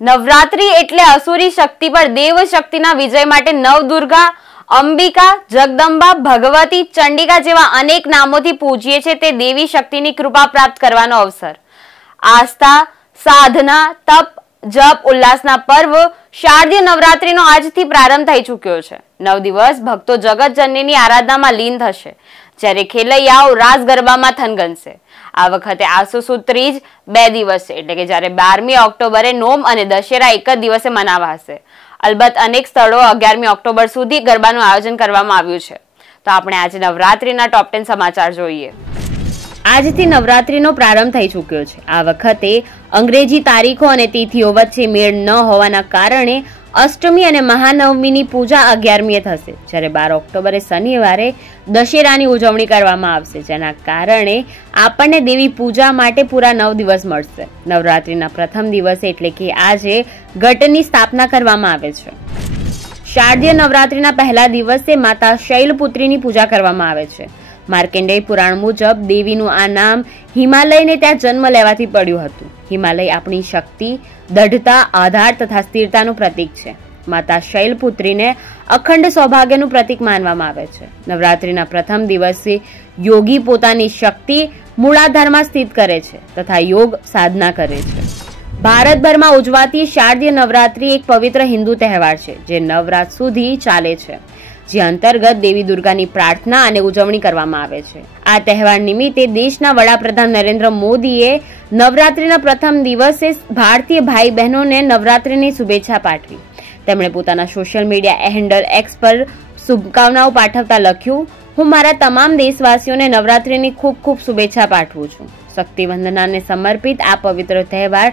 નવરાત્રી એટલે અસુરી શક્તિ પર દેવ શક્તિના વિજય માટે નવદુર્ગા, અંબિકા, જગદંબા, ભગવતી, ચંડિકા જેવા અનેક નામોથી પૂજીએ છે તે દેવી શક્તિની કૃપા પ્રાપ્ત કરવાનો અવસર. આસ્થા, સાધના, તપ, જપ, ઉલ્લાસના પર્વ શારદીય નવરાત્રીનો આજથી પ્રારંભ થઈ ચૂક્યો છે. 9 દિવસ ભક્તો જગતજનનીની આરાધનામાં લીન થશે, જ્યારે ખેલૈયાઓ રાસ ગરબામાં થનગનશે. આ વખતે આસો સુદ ત્રીજ 2 દિવસ છે, એટલે કે જ્યારે 12મી ઓક્ટોબરે નોમ અને દશેરા એક જ દિવસે મનાવાશે. અલબત્ત અનેક સ્થળો 11મી ઓક્ટોબર સુધી ગરબાનું આયોજન કરવામાં આવ્યું છે. તો આપણે આજે નવરાત્રીના ટોપ 10 સમાચાર જોઈએ. આજથી નવરાત્રીનો પ્રારંભ થઈ ચૂક્યો છે. આ વખતે અંગ્રેજી તારીખો અને તિથિઓ વચ્ચે મેળ ન હોવાના કારણે અષ્ટમી અને મહાનવમીની પૂજા 11મીએ થશે, જ્યારે 12 ઓક્ટોબરે શનિવારે દશેરાની ઉજવણી કરવામાં આવશે, જેના કારણે આપણને દેવી પૂજા માટે પૂરા 9 દિવસ મળશે. નવરાત્રીના પ્રથમ દિવસે એટલે કે આજે ઘટની સ્થાપના કરવામાં આવે છે. શારદીય નવરાત્રીના પહેલા દિવસે માતા શૈલપુત્રીની પૂજા કરવામાં આવે છે. માર્કંડેય પુરાણ મુજબ દેવીનું આ નામ હિમાલયને ત્યાં જન્મ લેવાથી પડ્યું હતું. હિમાલય આપણી શક્તિ, દઢતા, આધાર તથા સ્થિરતાનું પ્રતીક છે. માતા શૈલપુત્રીને અખંડ સૌભાગ્યનું પ્રતીક માનવામાં આવે છે. નવરાત્રીના પ્રથમ દિવસે યોગી પોતાની શક્તિ મૂળાધારમાં સ્થિત કરે છે તથા યોગ સાધના કરે છે. ભારતભરમાં ઉજવાતી શારદીય નવરાત્રી એક પવિત્ર હિન્દુ તહેવાર છે, જે નવરાત સુધી ચાલે છે, જે અંતર્ગત દેવી દુર્ગાની પ્રાર્થના અને ઉજવણી કરવામાં આવે છે. આ તહેવાર નિમિત્તે દેશના વડાપ્રધાન નરેન્દ્ર મોદીએ નવરાત્રીના પ્રથમ દિવસે ભારતીય ભાઈ બહેનોને નવરાત્રીની શુભેચ્છા પાઠવી. તેમણે પોતાના સોશિયલ મીડિયા હેન્ડલ એક્સ પર શુભકામનાઓ પાઠવતા લખ્યું, હું મારા તમામ દેશવાસીઓને નવરાત્રીની ખૂબ ખૂબ શુભેચ્છા પાઠવું છું. શક્તિ વંદનાને સમર્પિત આ પવિત્ર તહેવાર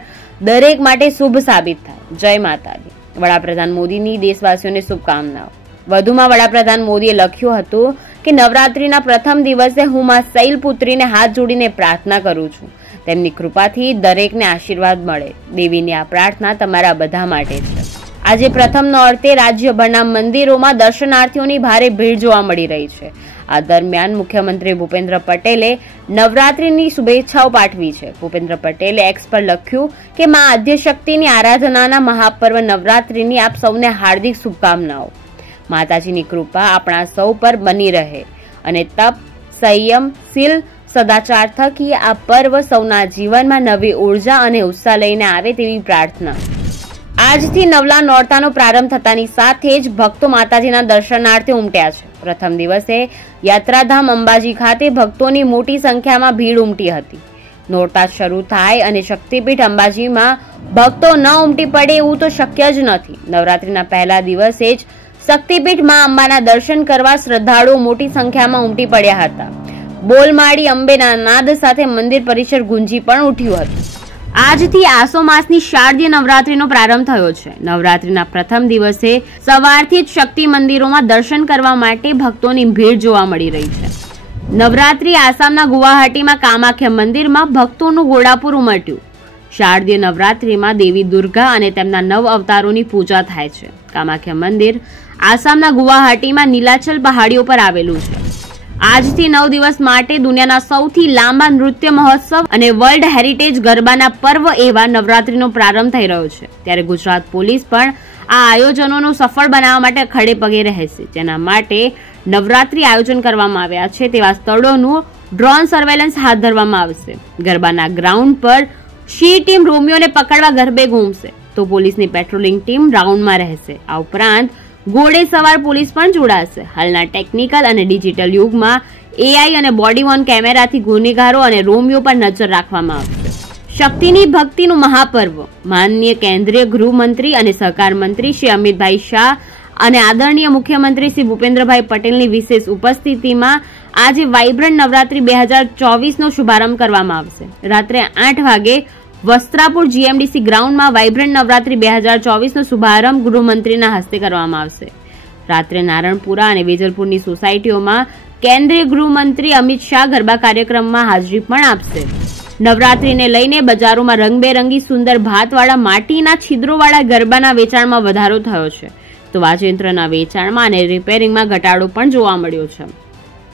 દરેક માટે શુભ સાબિત થાય. જય માતાજી. વડાપ્રધાન મોદીની દેશવાસીઓને શુભકામનાઓ. વધુમાં વડાપ્રધાન મોદીએ લખ્યું હતું કે નવરાત્રીના પ્રથમ દિવસે હું માં શૈલપુત્રીને હાથ જોડીને પ્રાર્થના કરું છું, તેમની કૃપાથી દરેકને આશીર્વાદ મળે. દેવીની આ પ્રાર્થના તમારા બધા માટે છે. આજે પ્રથમ નોરતે રાજ્યભરના મંદિરોમાં દર્શનાર્થીઓની ભારે ભીડ જોવા મળી રહી છે. આ દરમિયાન મુખ્યમંત્રી ભૂપેન્દ્ર પટેલે નવરાત્રીની શુભેચ્છાઓ પાઠવી છે. ભૂપેન્દ્ર પટેલે એક્સ પર લખ્યું કે માં આદ્યશક્તિની આરાધનાના મહાપર્વ નવરાત્રીની આપ સૌને હાર્દિક શુભકામનાઓ. માતાજીની કૃપા આપણા સૌ પર બની રહે અને તપ, સંયમ, શીલ, સદાચાર થકી આ પર્વ સૌના જીવનમાં નવી ઉર્જા અને ઉત્સાહ લઈને આવે તેવી પ્રાર્થના. આજથી નવલા નોરતાનો પ્રારંભ થતાની સાથે જ ભક્તો માતાજીના દર્શનાર્થે ઉમટ્યા છે. પ્રથમ દિવસે યાત્રાધામ અંબાજી ખાતે ભક્તોની મોટી સંખ્યામાં ભીડ ઉમટી હતી. નોરતા શરૂ થાય અને શક્તિપીઠ અંબાજીમાં ભક્તો ન ઉમટી પડે એવું તો શક્ય જ નથી. નવરાત્રીના પહેલા દિવસે જ શક્તિપીઠ માં અંબાના દર્શન કરવા શ્રદ્ધાળુઓ મોટી સંખ્યામાં ઉમટી પડ્યા હતા. બોલમાળી અંબેના નાદ સાથે મંદિર પરિસર ગુંજી પણ ઉઠ્યું હતું. આજથી આસો માસની શારદીય નવરાત્રીનો પ્રારંભ થયો છે. નવરાત્રીના પ્રથમ દિવસે સવારથી જ શક્તિ મંદિરોમાં દર્શન કરવા માટે ભક્તોની ભીડ જોવા મળી રહી છે. નવરાત્રી આસામના ગુવાહાટીમાં કામાખ્યા મંદિરમાં ભક્તોનું ઘોડાપુર ઉમટ્યું. શારદીય નવરાત્રીમાં દેવી દુર્ગા અને તેમના 9 અવતારોની પૂજા થાય છે. કામાખ્યા મંદિર આસામના ગુવાહાટીમાં નીલાચલ પહાડીઓ પર આવેલું છે. આજથી 9 દિવસ માટે દુનિયાના સૌથી લાંબા નૃત્ય મહોત્સવ અને વર્લ્ડ હેરિટેજ ગરબાના પર્વ એવા નવરાત્રીનો પ્રારંભ થઈ રહ્યો છે. ત્યારે ગુજરાત પોલીસ પણ આ આયોજનોનું સફળ બનાવવા માટે ખડે પગે રહેશે, જેના માટે નવરાત્રી આયોજન કરવામાં આવ્યા છે તેવા સ્થળોનું ડ્રોન સર્વેલન્સ હાથ ધરવામાં આવશે. ગરબાના ગ્રાઉન્ડ પર શી ટીમ રોમિયોને પકડવા ગરબે ઘૂમશે, તો પોલીસની પેટ્રોલિંગ ટીમ રાઉન્ડમાં રહેશે. આ ઉપરાંત ઘોડે સવાર પોલીસ પણ જોડાશે. હાલના ટેકનિકલ અને ડિજિટલ યુગમાં એઆઈ અને બોડી વોર્ન કેમેરાથી ગુનેગારો અને રોમિયો પર નજર રાખવામાં આવશે. શક્તિની ભક્તિનું મહાપર્વ. માનનીય કેન્દ્રીય ગૃહમંત્રી અને સહકાર મંત્રી શ્રી અમિતભાઈ શાહ અને આદરણીય મુખ્યમંત્રી શ્રી ભૂપેન્દ્રભાઈ પટેલની વિશેષ ઉપસ્થિતિમાં આજે વાઇબ્રન્ટ નવરાત્રી 2024નો શુભારંભ કરવામાં આવશે. રાત્રે 8 વાગે વસ્ત્રાપુર જીએમડીસી ગ્રાઉન્ડમાં વાઇબ્રન્ટ નવરાત્રી 2024નો શુભારંભ ગૃહમંત્રીના હસ્તે કરવામાં આવશે. રાત્રે નારણપુરા અને વેજલપુરની સોસાયટીઓમાં કેન્દ્રીય ગૃહમંત્રી અમિત શાહ ગરબા કાર્યક્રમમાં હાજરી પણ આપશે. નવરાત્રીને લઈને બજારોમાં રંગબેરંગી સુંદર ભાતવાળા માટીના છિદ્રોવાળા ગરબાના વેચાણમાં વધારો થયો છે, તો વાજિંત્રના વેચાણમાં અને રિપેરિંગમાં ઘટાડો પણ જોવા મળ્યો છે.